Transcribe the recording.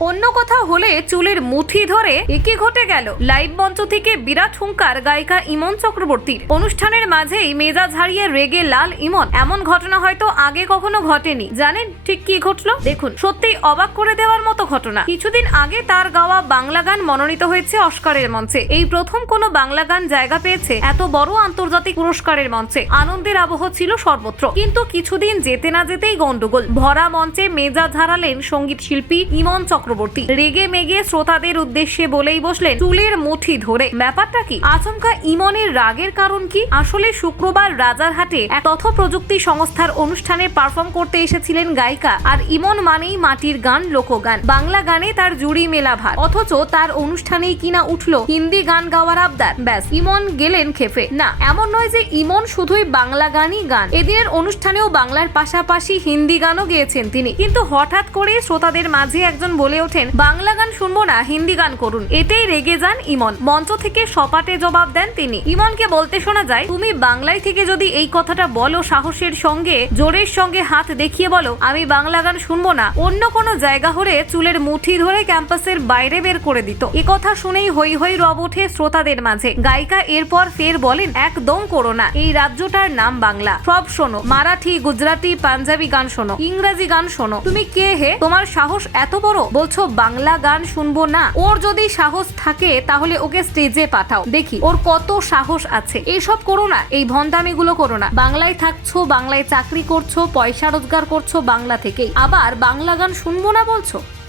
অন্য কথা হলে চুলের মুঠি ধরে একে ঘটে গেল। লাইভ মঞ্চ থেকে বিরাট হুঙ্কার, গায়িকা ইমন চক্রবর্তীর। অনুষ্ঠানের মাঝেই মেজাজ হারিয়ে রেগে লাল ইমন। এমন ঘটনা হয়তো আগে কখনো ঘটেনি। জানেন ঠিক কি ঘটলো? দেখুন সত্যি অবাক করে দেওয়ার মতো ঘটনা। কিছুদিন আগে তার গাওয়া বাংলা গান মনোনীত হয়েছে অস্কারের মঞ্চে। এই প্রথম কোনো বাংলা গান জায়গা পেয়েছে এত বড় আন্তর্জাতিক পুরস্কারের মঞ্চে। আনন্দের আবহ ছিল সর্বত্র। কিন্তু কিছুদিন যেতে না যেতেই গন্ডগোল ভরা মঞ্চে মেজাজ হারালেন সংগীত শিল্পী ইমন চক্রবর্তী। রেগে মেগে শ্রোতাদের উদ্দেশ্যে বলেই বসলেন, চুলের মুঠি ধরে। ব্যাপারটা কি? আচমকা ইমনের রাগের কারণ কি? আসলে শুক্রবার রাজারহাটে এক তথ্য প্রযুক্তি সংস্থার অনুষ্ঠানে পারফর্ম করতে এসেছিলেন গায়িকা। আর ইমন মানেই মাটির গান, লোকগান। বাংলা গানে তার জুড়ি মেলা ভার। অথচ তার অনুষ্ঠানেই কিনা উঠল হিন্দি গান গাওয়ার আবদার। ব্যাস, ইমন গেলেন খেপে না, এমন নয় যে ইমন শুধুই বাংলা গানই গান। এদিনের অনুষ্ঠানেও বাংলার পাশাপাশি হিন্দি গানও গেয়েছেন তিনি। কিন্তু হঠাৎ করে শ্রোতাদের মাঝে একজন বলে ওঠেন, বাংলা গান শুনব না, হিন্দি গান করুন। এতেই রেগে যান ইমন। মঞ্চ থেকে সপাটে জবাব দেন তিনি। ইমনকে বলতে শোনা যায়, তুমি বাংলায় থেকে যদি এই কথাটা বলো সাহসের সঙ্গে, জোরের সঙ্গে হাত দেখিয়ে বলো, আমি বাংলা গান শুনব না। অন্য কোনো জায়গা হলে চুলের মুঠি ধরে ক্যাম্পাসের বাইরে বের করে দিত। এ কথা শুনেই হই হই রব ওঠে শ্রোতাদের মাঝে। গায়িকা এরপর ফের বলেন, একদম করো না, এই রাজ্যটার নাম বাংলা। সব শোনো, মারাঠি, গুজরাটি, পাঞ্জাবি গান শোনো, ইংরাজি গান শোনো। তুমি কে হে? তোমার সাহস এত বড়? বলছো, বাংলা গান শুনব না। ওর যদি সাহস থাকে, তাহলে ওকে স্টেজে পাঠাও। দেখি, ওর কত সাহস আছে। এইসব করো না, এই ভন্ডামিগুলো করো না। বাংলায় থাকছো, বাংলায় চাকরি করছ, পয়সা রোজগার করছ বাংলা থেকেই। আবার বাংলা গান শুনব না বলছো?